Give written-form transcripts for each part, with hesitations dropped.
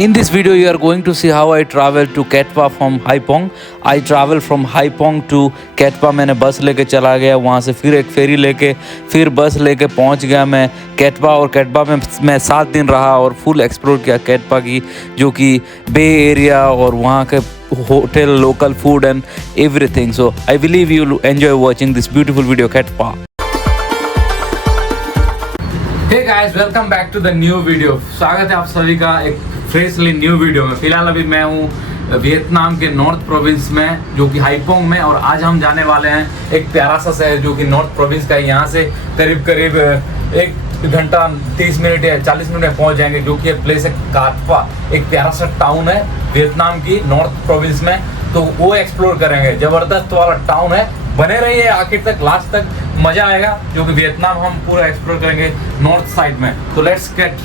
In this video, you are going to see how I travel to Ketpa from Haipong. I travel from Haipong to Ketpa. मैंने बस लेके चला गया, वहाँ से फिर एक फेरी लेके फिर बस लेके पहुँच गया मैं कैटबा। और कैटबा में मैं 7 दिन रहा और फुल एक्सप्लोर किया कैटबा की, जो कि बे एरिया और वहाँ के hotel, local food and everything. So I believe you will enjoy watching this beautiful video Ketpa. Hey guys, welcome back to the new video. स्वागत है आप सभी का एक फ्रेशली न्यू वीडियो में. फिलहाल अभी मैं हूँ वियतनाम के नॉर्थ प्रोविंस में, जो कि हाइपोंग में, और आज हम जाने वाले हैं एक प्यारा सा शहर जो कि नॉर्थ प्रोविंस का है. यहाँ से करीब 1 घंटा 30 मिनट या 40 मिनट में पहुँच जाएंगे, जो कि प्लेस है काटपा. एक प्यारा सा टाउन है वियतनाम की नॉर्थ प्रोविंस में, तो वो एक्सप्लोर करेंगे. ज़बरदस्त वाला टाउन है. बने रहिए आखिर तक, लास्ट तक, मज़ा आएगा, जो कि वियतनाम हम पूरा एक्सप्लोर करेंगे नॉर्थ साइड में. तो let's get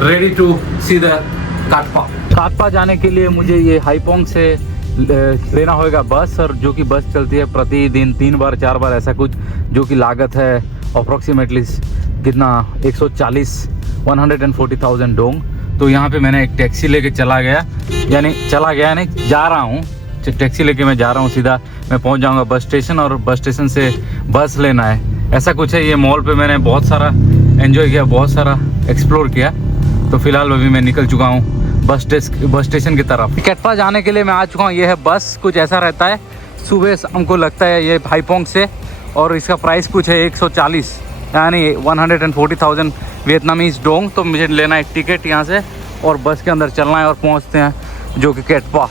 ready to see the Cat Ba जाने के लिए मुझे ये हाइपोंग से लेना होगा बस, और जो कि बस चलती है प्रतिदिन 3 बार 4 बार ऐसा कुछ, जो कि लागत है अप्रोक्सीमेटली कितना 140,000 डोंग. तो यहाँ पे मैंने एक टैक्सी लेके जा रहा हूँ. टैक्सी लेके मैं जा रहा हूँ, सीधा मैं पहुँच जाऊँगा बस स्टेशन, और बस स्टेशन से बस लेना है, ऐसा कुछ है. ये मॉल पे मैंने बहुत सारा एंजॉय किया, बहुत सारा एक्सप्लोर किया. तो फिलहाल अभी मैं निकल चुका हूँ बस स्टेशन की तरफ. कैटपा जाने के लिए मैं आ चुका हूँ. ये है बस, कुछ ऐसा रहता है. सुबह हमको लगता है ये हाइपोंग से, और इसका प्राइस कुछ है 140 यानी 140,000 वियतनामीज डोंग. तो मुझे लेना है टिकट यहाँ से, और बस के अंदर चलना है और पहुँचते हैं जो कि कैटपा.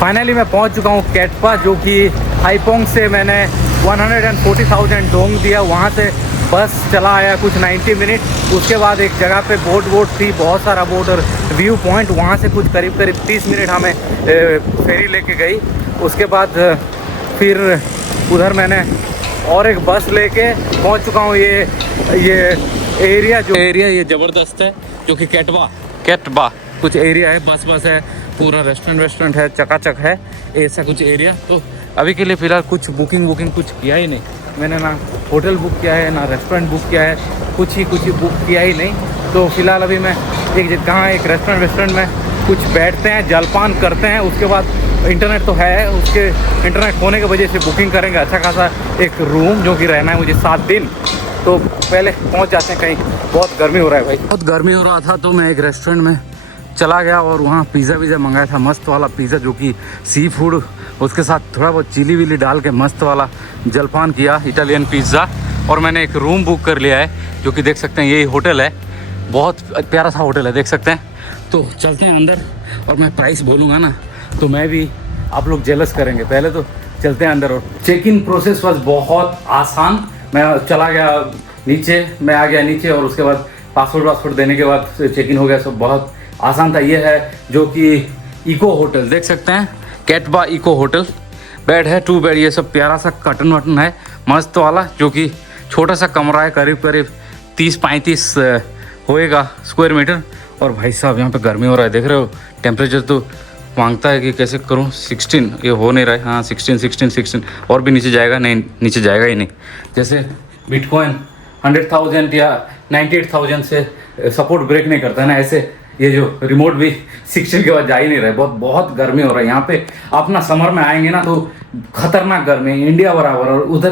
फाइनली मैं पहुँच चुका हूँ कैटपा, जो कि हाइपोंग से मैंने 140,000 डोंग दिया. वहाँ से बस चला आया कुछ 90 मिनट. उसके बाद एक जगह पे बोट थी, बहुत सारा बोट और व्यू पॉइंट. वहाँ से कुछ करीब 30 मिनट हमें फेरी लेके गई. उसके बाद फिर उधर मैंने और एक बस लेके पहुँच चुका हूँ. ये एरिया ये ज़बरदस्त है, जो कि कैटबा कुछ एरिया है. बस है, पूरा रेस्टोरेंट है, चकाचक है, ऐसा कुछ एरिया. तो अभी के लिए फ़िलहाल कुछ बुकिंग कुछ किया ही नहीं मैंने, ना होटल बुक किया है, ना रेस्टोरेंट बुक किया है, कुछ बुक किया ही नहीं. तो फिलहाल अभी मैं एक रेस्टोरेंट में कुछ बैठते हैं, जलपान करते हैं. उसके बाद इंटरनेट तो है, उसके इंटरनेट होने की वजह से बुकिंग करेंगे अच्छा खासा एक रूम, जो कि रहना है मुझे 7 दिन. तो पहले पहुंच जाते हैं कहीं. बहुत गर्मी हो रहा है भाई, बहुत गर्मी हो रहा था. तो मैं एक रेस्टोरेंट में चला गया और वहाँ पिज़्ज़ा मंगाया था, मस्त वाला पिज़्ज़ा, जो कि सी फूड, उसके साथ थोड़ा बहुत चिली विली डाल के मस्त वाला जलपान किया, इटालियन पिज़्ज़ा. और मैंने एक रूम बुक कर लिया है, जो कि देख सकते हैं यही होटल है. बहुत प्यारा सा होटल है, देख सकते हैं. तो चलते हैं अंदर, और मैं प्राइस बोलूँगा ना तो मैं भी, आप लोग जेलस करेंगे. पहले तो चलते हैं अंदर. और चेक इन प्रोसेस वॉज बहुत आसान. मैं चला गया नीचे, मैं आ गया नीचे, और उसके बाद पासपोर्ट देने के बाद चेक इन हो गया. सब बहुत आसान था. ये है जो कि इको होटल, देख सकते हैं, कैटबा इको होटल. बेड है 2 बेड, ये सब प्यारा सा कर्टन वर्टन है मस्त वाला, जो कि छोटा सा कमरा है, करीब 30-35 होएगा स्क्वायर मीटर. और भाई साहब यहाँ पे गर्मी हो रहा है, देख रहे हो. टेम्परेचर तो मांगता है कि कैसे करूँ 16, ये हो नहीं रहा है. हाँ 16 और भी नीचे जाएगा, नहीं नीचे जाएगा ही नहीं. जैसे बिटकॉइन 100,000 या 98,000 से सपोर्ट ब्रेक नहीं करता है ना, ऐसे ये जो रिमोट भी 16 के बाद जा ही नहीं रहे. बहुत गर्मी हो रहा है यहाँ पे. अपना समर में आएंगे ना तो खतरनाक गर्मी, इंडिया बराबर. और उधर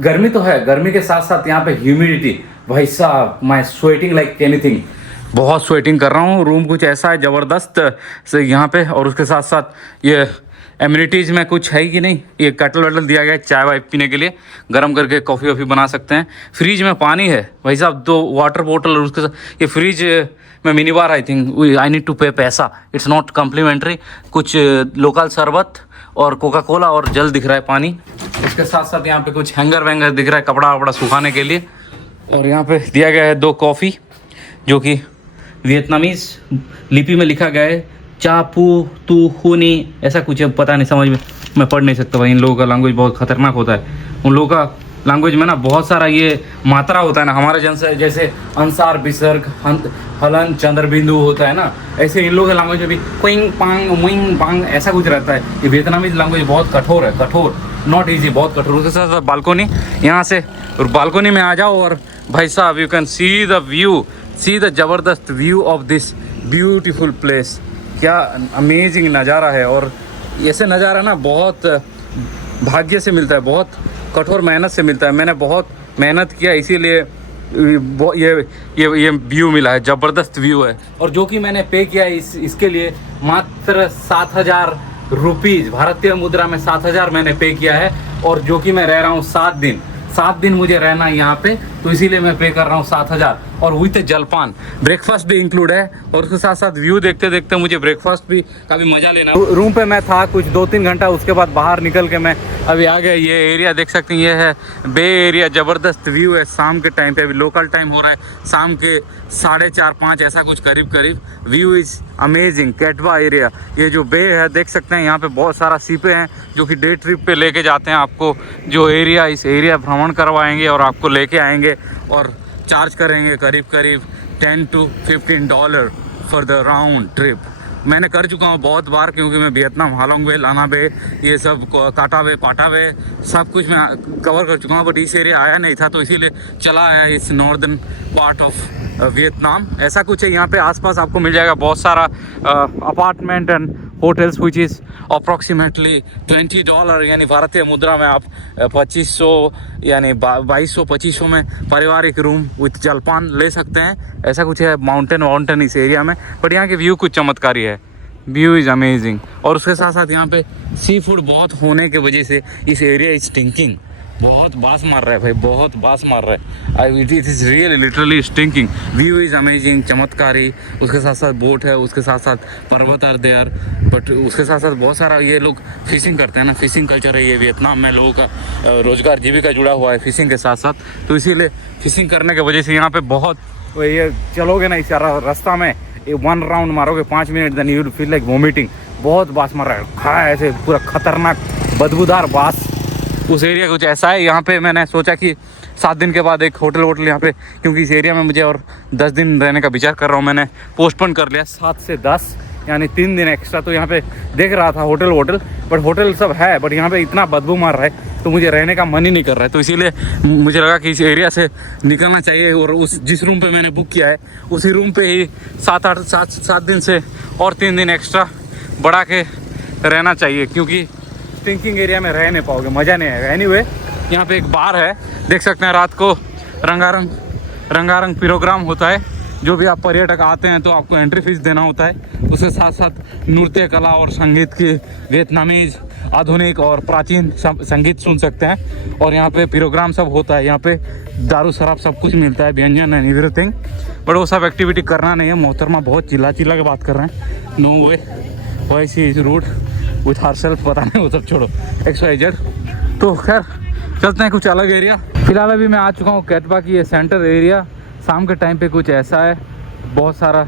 गर्मी तो है, गर्मी के साथ साथ यहाँ पे ह्यूमिडिटी, भाई साहब मैं स्वेटिंग लाइक एनीथिंग, बहुत स्वेटिंग कर रहा हूँ. रूम कुछ ऐसा है ज़बरदस्त से यहाँ पे. और उसके साथ साथ ये एम्यूनिटीज़ में कुछ है कि नहीं, ये कटल वटल दिया गया है चाय वाय पीने के लिए, गर्म करके कॉफ़ी वॉफ़ी बना सकते हैं. फ्रिज में पानी है भाई साहब, 2 वाटर बोतल, और उसके साथ ये फ्रिज में mini bar, I think I need to pay पैसा, इट्स नॉट कम्प्लीमेंट्री. कुछ लोकल शरबत और कोका कोला और जल दिख रहा है पानी. उसके साथ साथ यहाँ पे कुछ हैंगर वैंगर दिख रहा है, कपड़ा वपड़ा सुखाने के लिए. और यहाँ पे दिया गया है 2 कॉफ़ी, जो कि वियतनामीज लिपि में लिखा गया है चापू तू हुनी, ऐसा कुछ है, पता नहीं, समझ में मैं पढ़ नहीं सकता भाई. इन लोगों का लैंग्वेज बहुत खतरनाक होता है. उन लोगों का लैंग्वेज में ना बहुत सारा ये मात्रा होता है ना, हमारे जैसे अंसार विसर्ग हलन चंद्र बिंदु होता है ना, ऐसे इन लोगों के लैंग्वेज में भी क्विंग पांग मुइंग पांग ऐसा कुछ रहता है. ये वियतनामीज लैंग्वेज बहुत कठोर है, नॉट ईजी, बहुत कठोर. उसके साथ बालकोनी, यहाँ से बालकोनी में आ जाओ, और भाई साहब यू कैन सी द ज़बरदस्त view of this beautiful place, क्या अमेजिंग नज़ारा है। और ऐसे नज़ारा ना बहुत भाग्य से मिलता है, बहुत कठोर मेहनत से मिलता है। मैंने बहुत मेहनत किया, इसीलिए ये व्यू मिला है, ज़बरदस्त व्यू है। और जो कि मैंने पे किया इसके लिए मात्र 7,000 रुपीज़, भारतीय मुद्रा में 7,000 मैंने पे किया है। और जो कि मैं रह रहा हूँ 7 दिन मुझे रहना है यहाँ पे, तो इसीलिए मैं पे कर रहा हूँ 7,000। और विथ जलपान, ब्रेकफास्ट भी इंक्लूड है। और उसके साथ साथ व्यू देखते देखते मुझे ब्रेकफास्ट भी काफ़ी मज़ा लेना। रूम पे मैं था कुछ 2-3 घंटा, उसके बाद बाहर निकल के मैं अभी आ गया। ये एरिया देख सकते हैं, ये है बे एरिया, ज़बरदस्त व्यू है शाम के टाइम पे। अभी लोकल टाइम हो रहा है शाम के 4:30-5 ऐसा कुछ करीब। View is amazing. Cat Ba area, ये जो बे है देख सकते हैं, यहाँ पे बहुत सारा सीपे हैं जो कि डे ट्रिप पे लेके जाते हैं आपको। जो एरिया, इस एरिया भ्रमण करवाएंगे और आपको लेके आएंगे और चार्ज करेंगे करीब $10 to $15 for the round trip. मैंने कर चुका हूँ बहुत बार, क्योंकि मैं वियतनाम, हालोंग बे, लाना बे, ये सब काटा बे, पाटा बे, सब कुछ मैं कवर कर चुका हूँ। बट इस एरिया आया नहीं था, तो इसीलिए चला आया इस नॉर्दर्न पार्ट ऑफ वियतनाम। ऐसा कुछ है यहाँ पे आसपास आपको मिल जाएगा बहुत सारा apartment and hotels, which is approximately $20, यानी भारतीय मुद्रा में आप 2500 यानी 2200-2500 में पारिवारिक रूम विथ जलपान ले सकते हैं। ऐसा कुछ है माउंटेन इस एरिया में। बट यहाँ के व्यू कुछ चमत्कारी है, व्यू इज़ अमेजिंग। और उसके साथ साथ यहाँ पे सी फूड बहुत होने की वजह से इस एरिया इज स्टिंकिंग, बहुत बास मार रहा है भाई, बहुत बास मार रहा है। It is really literally stinking. View is amazing, चमत्कारी। उसके साथ साथ बोट है, उसके साथ साथ पर्वत आर दे आर। बट उसके साथ साथ बहुत सारा ये लोग फिशिंग करते हैं ना, फिशिंग कल्चर है ये वियतनाम में। लोगों का रोजगार जीविका जुड़ा हुआ है फिशिंग के साथ साथ, तो इसीलिए फिशिंग करने की वजह से यहाँ पे बहुत, ये चलोगे ना इस रास्ता में, 1 राउंड मारोगे 5 minute, then you feel like vomiting. बहुत बास मार रहा है, खा ऐसे पूरा खतरनाक बदबूदार बास। उस एरिया कुछ ऐसा है। यहाँ पे मैंने सोचा कि 7 दिन के बाद एक होटल यहाँ पे, क्योंकि इस एरिया में मुझे और 10 दिन रहने का विचार कर रहा हूँ। मैंने पोस्टपोन कर लिया 7 से 10, यानी 3 दिन एक्स्ट्रा। तो यहाँ पे देख रहा था होटल, बट होटल सब है, बट यहाँ पे इतना बदबू मार रहा है तो मुझे रहने का मन ही नहीं कर रहा है। तो इसीलिए मुझे लगा कि इस एरिया से निकलना चाहिए। और उस जिस रूम पे मैंने बुक किया है उसी रूम पे ही 7 दिन से और 3 दिन एक्स्ट्रा बढ़ा के रहना चाहिए, क्योंकि स्टिंकिंग एरिया में रह नहीं पाओगे, मज़ा नहीं आएगा। एनीवे, यहाँ पे एक बार है, देख सकते हैं, रात को रंगारंग प्रोग्राम होता है। जो भी आप पर्यटक आते हैं तो आपको एंट्री फीस देना होता है। उसके साथ साथ नृत्य कला और संगीत के वियतनामीज आधुनिक और प्राचीन संगीत सुन सकते हैं। और यहाँ पे प्रोग्राम सब होता है, यहाँ पे दारू शराब सब कुछ मिलता है, व्यंजन एंड एवरीथिंग। बट वो सब एक्टिविटी करना नहीं है। मोहतरमा बहुत चिल्ला के बात कर रहे हैं। नो वे, वैसी is root with herself, पता नहीं, वो सब छोड़ो, XYZ। तो खैर चलते हैं कुछ अलग एरिया। फिलहाल अभी मैं आ चुका हूँ कैटवा की ये सेंटर एरिया। शाम के टाइम पे कुछ ऐसा है, बहुत सारा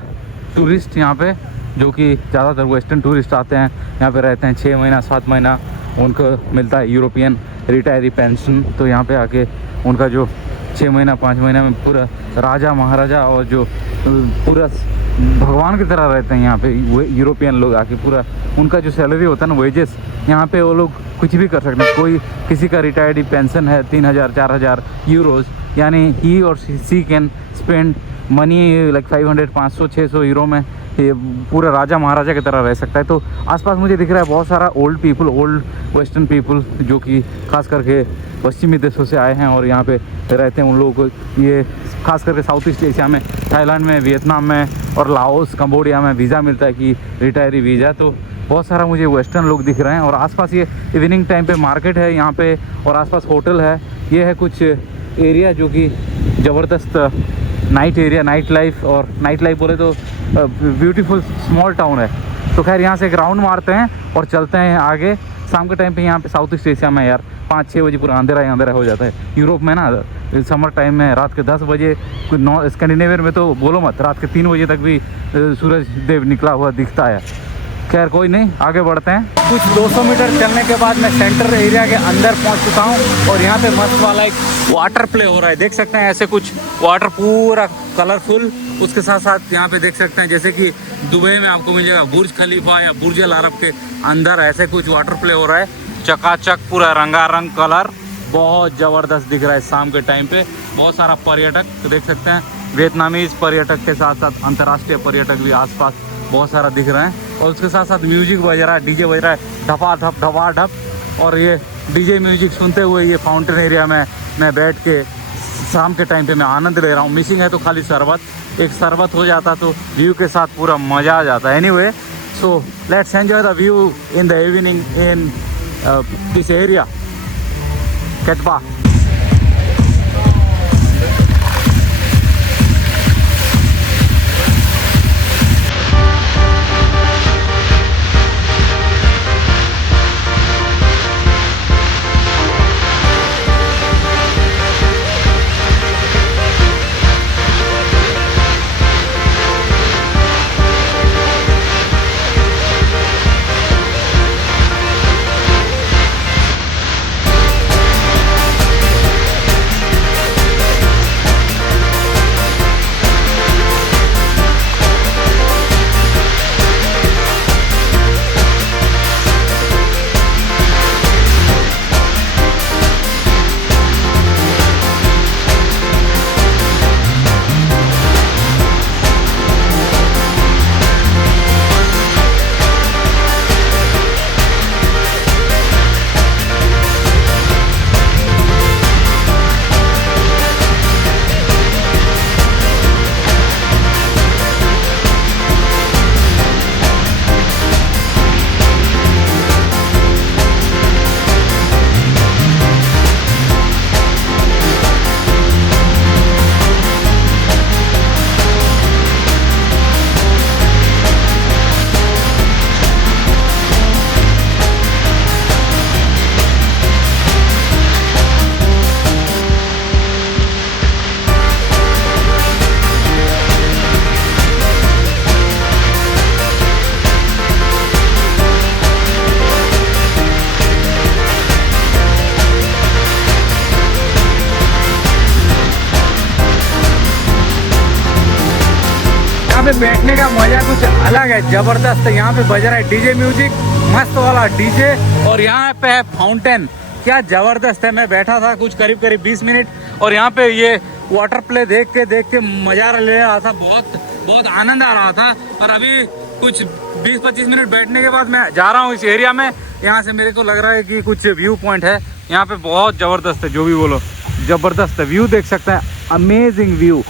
टूरिस्ट यहाँ पे, जो कि ज़्यादातर वेस्टर्न टूरिस्ट आते हैं, यहाँ पे रहते हैं 6 महीना 7 महीना, उनको मिलता है यूरोपियन रिटायरी पेंशन। तो यहाँ पे आके उनका जो 6 महीना 5 महीना में पूरा राजा महाराजा और जो पूरा भगवान की तरह रहते हैं यहाँ पे यूरोपियन लोग आके, पूरा उनका जो सैलरी होता है ना, वेजेस, यहाँ पे वो लोग कुछ भी कर सकते हैं। कोई किसी का रिटायर्ड पेंशन है 3,000-4,000 यूरोज़, यानी ही और सी can spend money like 500, 500, 600 euro में ये पूरा राजा महाराजा की तरह रह सकता है। तो आसपास मुझे दिख रहा है बहुत सारा ओल्ड वेस्टर्न पीपल, जो कि खास करके पश्चिमी देशों से आए हैं और यहाँ पे रहते हैं। उन लोगों को ये खास करके साउथ ईस्ट एशिया में, थाईलैंड में, वियतनाम में और लाओस, कंबोडिया में वीज़ा मिलता है कि रिटायरी वीज़ा। तो बहुत सारा मुझे वेस्टर्न लोग दिख रहे हैं। और आसपास ये इवनिंग टाइम पे मार्केट है यहाँ पे, और आसपास होटल है। ये है कुछ एरिया जो कि ज़बरदस्त नाइट एरिया, नाइट लाइफ बोले तो ब्यूटीफुल स्मॉल टाउन है। तो खैर यहाँ से एक राउंड मारते हैं और चलते हैं आगे। शाम के टाइम पे यहाँ पे साउथ ईस्ट एशिया में यार 5-6 बजे पूरा अंधेरा हो जाता है। यूरोप में ना समर टाइम में रात के 10 बजे, कुछ स्कैंडिनेवियन में तो बोलो मत, रात के 3 बजे तक भी सूरज देव निकला हुआ दिखता है। खैर कोई नहीं, आगे बढ़ते हैं। कुछ 200 मीटर चलने के बाद मैं सेंटर एरिया के अंदर पहुंच चुका हूं और यहाँ पे मस्त वाला एक वाटर प्ले हो रहा है। देख सकते हैं ऐसे कुछ वाटर पूरा कलरफुल। उसके साथ साथ यहाँ पे देख सकते हैं जैसे कि दुबई में आपको मिल जाएगा बुर्ज खलीफा या बुर्ज अल अरब के अंदर ऐसे कुछ वाटर प्ले हो रहा है। चकाचक पूरा रंगारंग कलर बहुत ज़बरदस्त दिख रहा है शाम के टाइम पे। बहुत सारा पर्यटक तो देख सकते हैं, वियतनामीज पर्यटक के साथ साथ अंतर्राष्ट्रीय पर्यटक भी आसपास बहुत सारा दिख रहे हैं। और उसके साथ साथ म्यूजिक बज रहा है, डीजे बज रहा है ढपा ढप। और ये डीजे म्यूजिक सुनते हुए ये फाउंटेन एरिया में मैं बैठ के शाम के टाइम पे मैं आनंद ले रहा हूँ। मिसिंग है तो खाली शरबत, एक शरबत हो जाता तो व्यू के साथ पूरा मज़ा आ जाता है। Anyway, so let's enjoy the view in the evening in this area Cat Ba. बैठने का मजा कुछ अलग है, जबरदस्त है। यहाँ पे बज रहा है डीजे म्यूजिक, मस्त वाला डीजे, और यहाँ पे है फाउंटेन, क्या जबरदस्त है। मैं बैठा था कुछ करीब 20 मिनट और यहाँ पे ये वाटर प्ले देख के मजा ले रहा था, बहुत आनंद आ रहा था। और अभी कुछ 20-25 मिनट बैठने के बाद मैं जा रहा हूँ इस एरिया में। यहाँ से मेरे को लग रहा है कि कुछ व्यू पॉइंट है यहाँ पे, बहुत जबरदस्त है, जो भी बोलो जबरदस्त है। व्यू देख सकते हैं, amazing view,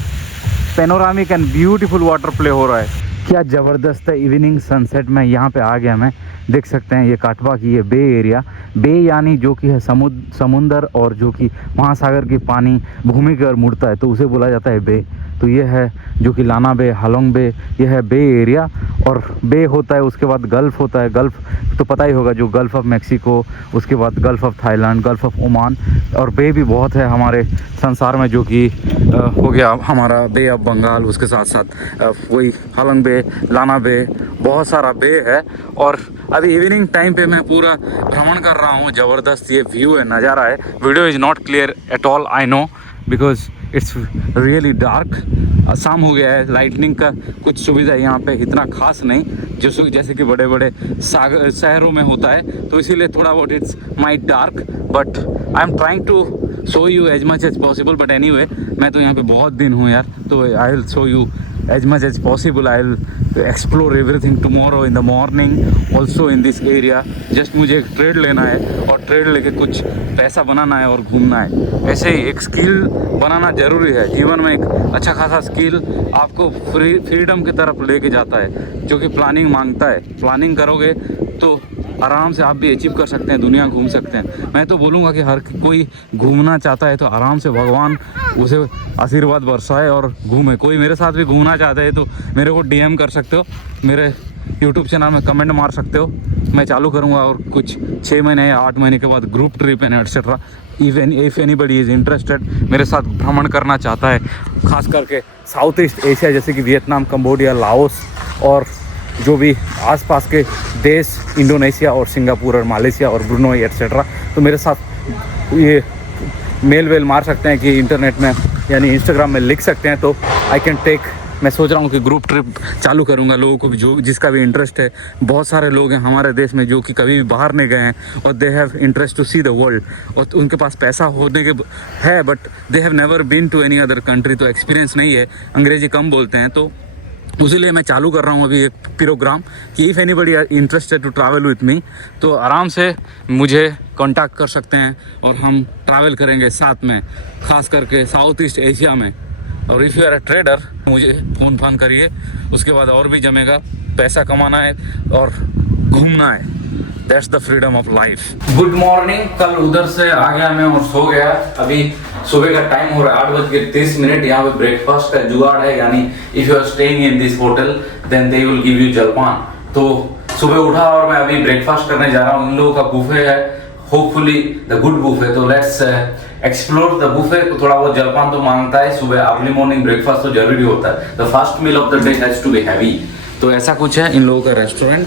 panoramic and beautiful water play हो रहा है, क्या ज़बरदस्त है। इवनिंग सनसेट में यहाँ पे आ गया मैं, देख सकते हैं ये काटवा की ये बे एरिया, बे यानी जो कि है समुंदर, और जो कि महासागर की पानी भूमि की ओर मुड़ता है तो उसे बोला जाता है बे। तो ये है जो कि लाना बे, हालोंग बे, ये है बे एरिया। और बे होता है, उसके बाद गल्फ़ होता है, गल्फ़ तो पता ही होगा, जो गल्फ़ ऑफ मैक्सिको, उसके बाद gulf of Thailand, gulf of Oman, और बे भी बहुत है हमारे संसार में, जो कि हो गया हमारा बे ऑफ बंगाल, उसके साथ साथ वही हालोंग बे, लाना बे, बहुत सारा बे है। और अभी इवनिंग टाइम पे मैं पूरा भ्रमण कर रहा हूँ, ज़बरदस्त ये व्यू है, नज़ारा है। Video is not clear at all, I know, because it's really dark. शाम हो गया है, लाइटनिंग का कुछ सुविधा यहाँ पे इतना खास नहीं, जैसे कि बड़े बड़े शहरों में होता है, तो इसीलिए थोड़ा बहुत it's might dark, but I am trying to show you as much as possible. But anyway, मैं तो यहाँ पे बहुत दिन हूँ यार, तो I will show you as much as possible. I'll explore everything tomorrow in the morning also in this area. Just मुझे एक ट्रेड लेना है और ट्रेड लेके कुछ पैसा बनाना है और घूमना है। ऐसे ही एक स्किल बनाना ज़रूरी है जीवन में। एक अच्छा खासा स्किल आपको फ्रीडम की तरफ लेके जाता है, जो कि प्लानिंग मांगता है। प्लानिंग करोगे तो आराम से आप भी अचीव कर सकते हैं, दुनिया घूम सकते हैं। मैं तो बोलूँगा कि हर कोई घूमना चाहता है तो आराम से भगवान उसे आशीर्वाद बरसाए और घूमे। कोई मेरे साथ भी घूमना चाहता है तो मेरे को DM कर सकते हो, मेरे YouTube चैनल में कमेंट मार सकते हो, मैं चालू करूँगा। और कुछ 6 महीने या 8 महीने के बाद group trip and etcetera, if anybody is interested, मेरे साथ भ्रमण करना चाहता है, खास करके साउथ ईस्ट एशिया जैसे कि वियतनाम, कंबोडिया, लाओस और जो भी आसपास के देश, इंडोनेशिया और सिंगापुर और मलेशिया और ब्रुनोई एटसेट्रा, तो मेरे साथ ये मेल मार सकते हैं कि इंटरनेट में यानी इंस्टाग्राम में लिख सकते हैं, तो आई कैन टेक मैं सोच रहा हूँ कि ग्रुप ट्रिप चालू करूँगा, लोगों को भी जो जिसका भी इंटरेस्ट है। बहुत सारे लोग हैं हमारे देश में जो कि कभी भी बाहर नहीं गए हैं और they have interest to see the world, और उनके पास पैसा होने के है but they have never been to any other country, तो एक्सपीरियंस नहीं है, अंग्रेजी कम बोलते हैं। तो उसीलिए मैं चालू कर रहा हूँ अभी एक प्रोग्राम कि if anybody are interested to travel with me, तो आराम से मुझे कांटेक्ट कर सकते हैं और हम ट्रैवल करेंगे साथ में, ख़ास करके साउथ ईस्ट एशिया में। और if you are a trader मुझे फ़ोन करिए, उसके बाद और भी जमेगा। पैसा कमाना है और घूमना है, that's the freedom of life. Good morning. कल उधर से आ गया मैं और सो गया। अभी सुबह का टाइम हो रहा है 8:30। यहाँ पे ब्रेकफास्ट का जुगाड़ है, यानी if you are staying in this hotel then they will give you jalpan. तो सुबह उठा और मैं अभी ब्रेकफास्ट करने जा रहा हूँ। इन लोगों का बुफे है, होपफुली द गुड बुफे, तो लेट्स एक्सप्लोर द बुफे। थोड़ा बहुत जलपान तो मांगता है सुबह, अर्ली मॉर्निंग ब्रेकफास्ट तो जरूरी होता है। The first meal of the day has to be heavy. तो ऐसा कुछ है इन लोगों का रेस्टोरेंट,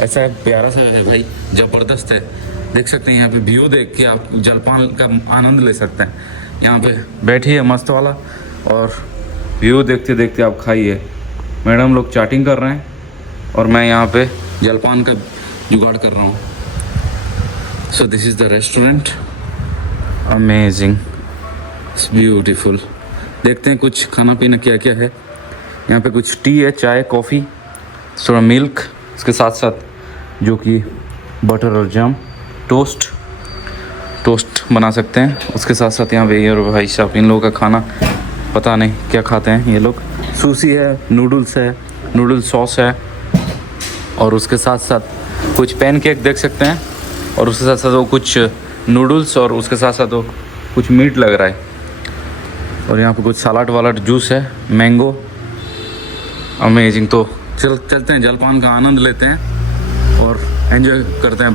ऐसा प्यारा सा है भाई, जबरदस्त है। देख सकते हैं यहाँ पे व्यू देख के आप जलपान का आनंद ले सकते हैं। यहाँ पे बैठिए मस्त वाला और व्यू देखते देखते आप खाइए। मैडम लोग चैटिंग कर रहे हैं और मैं यहाँ पे जलपान का जुगाड़ कर रहा हूँ। So this is the restaurant, amazing, it's beautiful. देखते हैं कुछ खाना पीना क्या क्या है। यहाँ पे कुछ टी है, चाय, कॉफ़ी, थोड़ा मिल्क, इसके साथ साथ जो कि बटर और जैम, टोस्ट बना सकते हैं। उसके साथ साथ यहाँ पे ये और भाई साहब इन लोगों का खाना पता नहीं क्या खाते हैं ये लोग। सूसी है, नूडल्स है, नूडल सॉस है, और उसके साथ साथ कुछ पैनकेक देख सकते हैं, और उसके साथ साथ वो कुछ नूडल्स, और उसके साथ साथ वो कुछ मीट लग रहा है। और यहाँ पे कुछ सलाद वाला जूस है, मैंगो, अमेजिंग। तो चलते हैं, जलपान का आनंद लेते हैं और एंजॉय करते हैं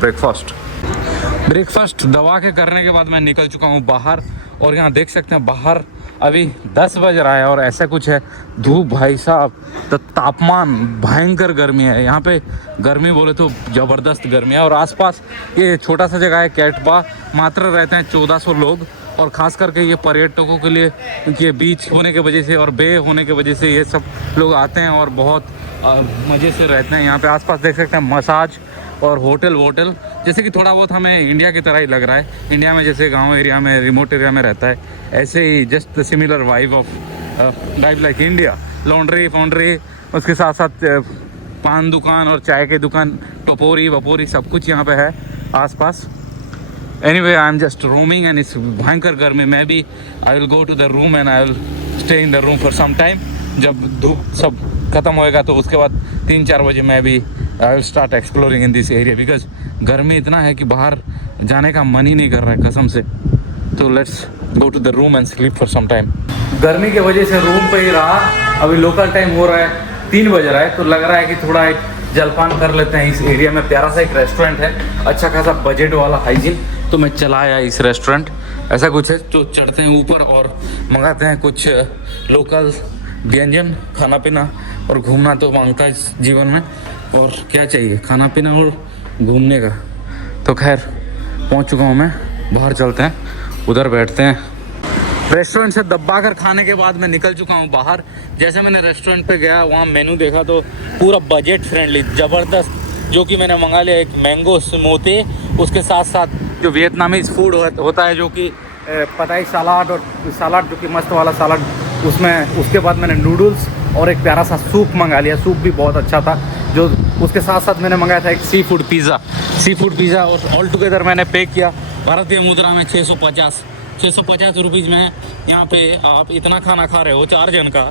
ब्रेकफास्ट दबा के करने के बाद मैं निकल चुका हूँ बाहर। और यहाँ देख सकते हैं बाहर अभी 10 बज रहा है और ऐसा कुछ है, धूप भाई साहब, तो तापमान भयंकर गर्मी है यहाँ पे। गर्मी बोले तो ज़बरदस्त गर्मी है। और आसपास ये छोटा सा जगह है कैटबा, मात्र रहते हैं 1400 लोग। और ख़ास करके ये पर्यटकों के लिए, क्योंकि ये बीच होने के वजह से और बे होने के वजह से ये सब लोग आते हैं और बहुत मज़े से रहते हैं। यहाँ पे आसपास देख सकते हैं मसाज और होटल, जैसे कि थोड़ा बहुत हमें इंडिया की तरह ही लग रहा है। इंडिया में जैसे गांव एरिया में, रिमोट एरिया में रहता है, ऐसे ही just similar vibe like India. Laundry फॉन्ड्री, उसके साथ साथ पान दुकान और चाय की दुकान, टपोरी वपोरी सब कुछ यहाँ पे है आसपास। Anyway I am just roaming and it's भयंकर गर्मी। मैं भी I will go to the room and I will stay in the room for some time. जब धूप सब ख़त्म होएगा तो उसके बाद 3-4 बजे मैं भी I will start exploring in this area, because गर्मी इतना है कि बाहर जाने का मन ही नहीं कर रहा है कसम से। तो let's go to the room and sleep for some time. गर्मी की वजह से रूम पे ही रहा। अभी लोकल टाइम हो रहा है 3 बज रहा है, तो लग रहा है कि थोड़ा एक जलपान कर लेते हैं। इस एरिया में प्यारा सा एक रेस्टोरेंट है, अच्छा खासा बजट वाला, हाइजीन। तो मैं चला आया इस रेस्टोरेंट, ऐसा कुछ है। तो चढ़ते हैं ऊपर और मंगाते हैं कुछ लोकल व्यंजन, खाना पीना। और घूमना तो मांगता है इस जीवन में, और क्या चाहिए, खाना पीना और घूमने का। तो खैर पहुंच चुका हूं मैं, बाहर चलते हैं, उधर बैठते हैं। रेस्टोरेंट से दबा कर खाने के बाद मैं निकल चुका हूं बाहर। जैसे मैंने रेस्टोरेंट पे गया, वहाँ मेनू देखा तो पूरा बजट फ्रेंडली, ज़बरदस्त। जो कि मैंने मंगा लिया एक मैंगो स्मूथी, उसके साथ साथ जो वियतनामीज फूड होता है, जो कि पताई सलाद, और सलाद जो कि मस्त वाला सलाद उसमें। उसके बाद मैंने नूडल्स और एक प्यारा सा सूप मंगा लिया, सूप भी बहुत अच्छा था। जो उसके साथ साथ मैंने मंगाया था एक सी फूड पिज़्ज़ा, और ऑल टुगेदर मैंने पे किया भारतीय मुद्रा में 650 रुपीज़ में। यहाँ पे आप इतना खाना खा रहे हो 4 जन का,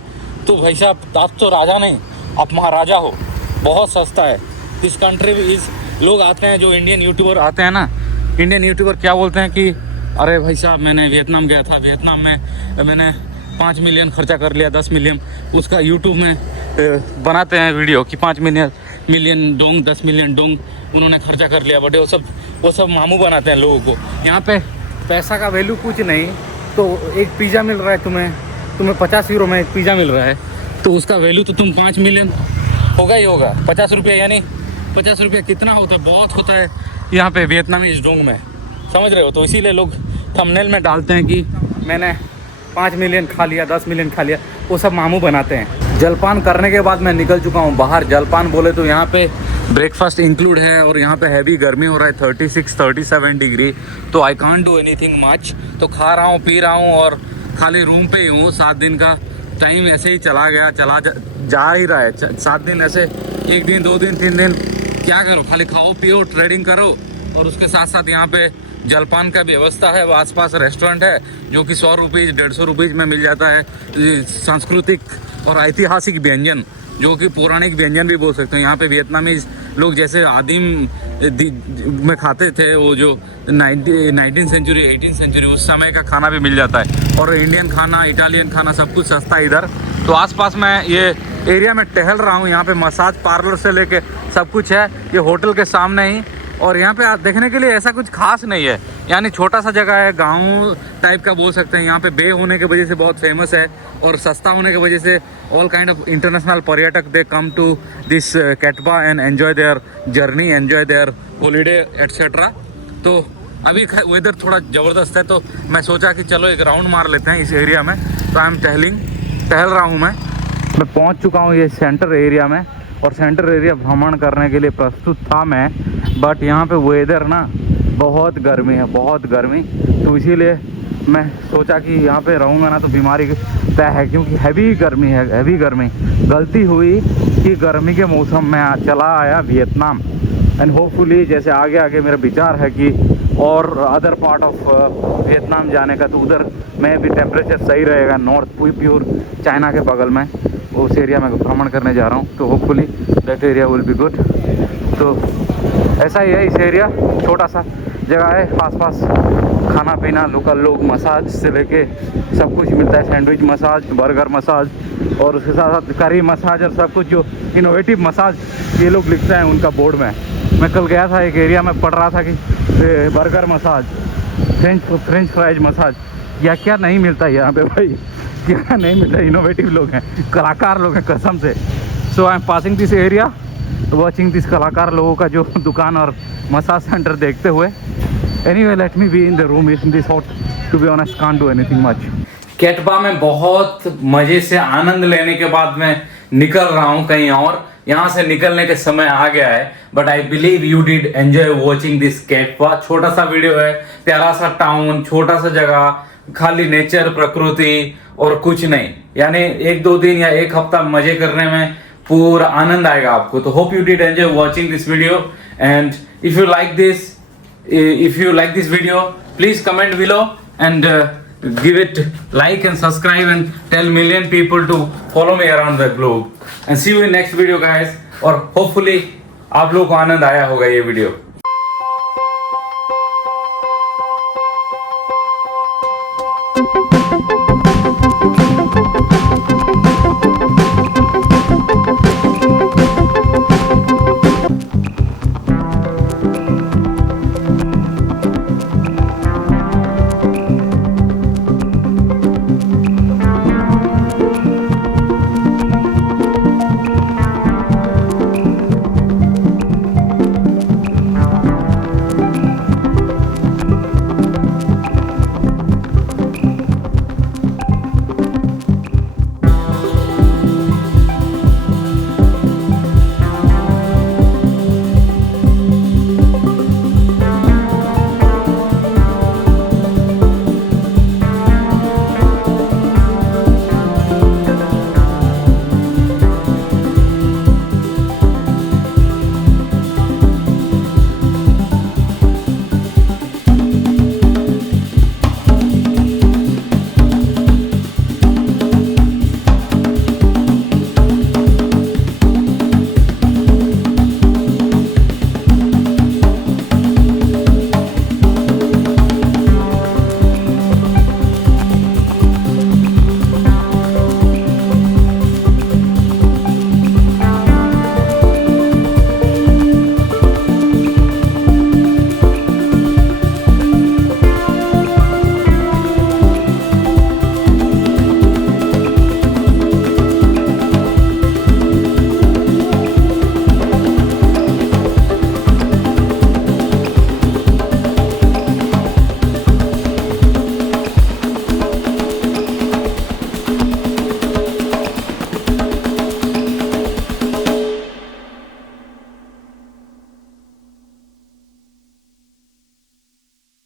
तो भाई साहब आप तो राजा नहीं, आप महाराजा हो। बहुत सस्ता है दिस कंट्री इज़। लोग आते हैं, जो इंडियन यूट्यूबर आते हैं ना, इंडियन यूट्यूबर क्या बोलते हैं कि अरे भाई साहब मैंने वियतनाम गया था, वियतनाम में मैंने 5 मिलियन खर्चा कर लिया, 10 मिलियन। उसका यूट्यूब में बनाते हैं वीडियो कि 5 मिलियन डोंग, 10 मिलियन डोंग उन्होंने खर्चा कर लिया। बट वो सब मामू बनाते हैं लोगों को। यहाँ पे पैसा का वैल्यू कुछ नहीं। तो एक पिज़्ज़ा मिल रहा है तुम्हें 50 यूरो में एक पिज़्ज़ा मिल रहा है, तो उसका वैल्यू तो तुम 5 मिलियन होगा ही होगा। 50 रुपये, यानी 50 रुपये कितना होता है, बहुत होता है यहाँ पे वियतनामी डोंग में, समझ रहे हो। तो इसीलिए लोग थंबनेल में डालते हैं कि मैंने 5 मिलियन खा लिया, 10 मिलियन खा लिया, वो सब मामू बनाते हैं। जलपान करने के बाद मैं निकल चुका हूँ बाहर। जलपान बोले तो यहाँ पे ब्रेकफास्ट इंक्लूड है और यहाँ पे हैवी गर्मी हो रहा है 36-37 डिग्री, तो I can't do anything much. तो खा रहा हूँ, पी रहा हूँ और खाली रूम पे ही हूँ। 7 दिन का टाइम ऐसे ही चला गया, जा ही रहा है। 7 दिन ऐसे, 1 दिन 2 दिन 3 दिन क्या करो, खाली खाओ पियो ट्रेडिंग करो। और उसके साथ साथ यहाँ पे जलपान का व्यवस्था है, वो आसपास रेस्टोरेंट है जो कि 100 रुपीज़ 150 रुपीज़ में मिल जाता है। सांस्कृतिक और ऐतिहासिक व्यंजन, जो कि पौराणिक व्यंजन भी बोल सकते हैं। यहाँ पे वियतनामीज लोग जैसे आदिम में खाते थे, वो जो 19th सेंचुरी 18th सेंचुरी उस समय का खाना भी मिल जाता है। और इंडियन खाना, इटालियन खाना सब कुछ सस्ता है इधर। तो आसपास मैं ये एरिया में टहल रहा हूँ। यहाँ पे मसाज पार्लर से लेके सब कुछ है, ये होटल के सामने ही। और यहाँ पे देखने के लिए ऐसा कुछ खास नहीं है, यानी छोटा सा जगह है, गांव टाइप का बोल सकते हैं। यहाँ पे बे होने की वजह से बहुत फेमस है और सस्ता होने की वजह से ऑल काइंड ऑफ इंटरनेशनल पर्यटक they come to this Cat Ba and enjoy their journey, enjoy their holiday etcetera. तो अभी वेदर थोड़ा ज़बरदस्त है, तो मैं सोचा कि चलो एक राउंड मार लेते हैं इस एरिया में। तो आई एम टहल रहा हूँ। मैं पहुँच चुका हूँ ये सेंटर एरिया में, और सेंटर एरिया भ्रमण करने के लिए प्रस्तुत था मैं। बट यहाँ पे वेदर ना बहुत गर्मी है, बहुत गर्मी। तो इसीलिए मैं सोचा कि यहाँ पे रहूँगा ना तो बीमारी तय है, क्योंकि हैवी गर्मी है, हैवी गर्मी। गलती हुई कि गर्मी के मौसम में चला आया वियतनाम। एंड होपफुली जैसे आगे आगे मेरा विचार है कि और अदर पार्ट ऑफ वियतनाम जाने का, तो उधर में भी टेम्परेचर सही रहेगा। नॉर्थ प्योर चाइना के बगल में उस एरिया में भ्रमण करने जा रहा हूँ, तो hopefully that area will be good. तो ऐसा ही है, इस एरिया छोटा सा जगह है, आसपास खाना पीना, लोकल लोग, मसाज से लेके सब कुछ मिलता है। सैंडविच मसाज, बर्गर मसाज, और उसके साथ साथ करी मसाज और सब कुछ जो इनोवेटिव मसाज ये लोग लिखते हैं उनका बोर्ड में। मैं कल गया था एक एरिया में, पढ़ रहा था कि burger massage, French fries massage, या क्या नहीं मिलता है यहाँ पे भाई, क्या नहीं मिलता। इनोवेटिव लोग हैं, कलाकार लोग हैं कसम से। So I am passing this area, watching this कलाकार लोगों का जो दुकान और मसाज सेंटर देखते हुए। Anyway let me be in the room in this hot, to be honest can't do anything much. Cat Ba में बहुत मजे से आनंद लेने के बाद मैं निकल रहा हूँ कहीं और। यहाँ से निकलने के समय आ गया है, but I believe you did enjoy watching this Cat Ba. छोटा सा वीडियो है, प्यारा सा टाउन, छोटा सा जगह, खाली नेचर, प्रकृति और कुछ नहीं। यानी 1-2 दिन या 1 हफ्ता मजे करने में पूरा आनंद आएगा आपको। तो hope you did enjoy watching this video, and if you like this video please comment below and give it like and subscribe and tell million people to follow me around the globe, and see you in next video guys। और hopefully आप लोगों को आनंद आया होगा ये video.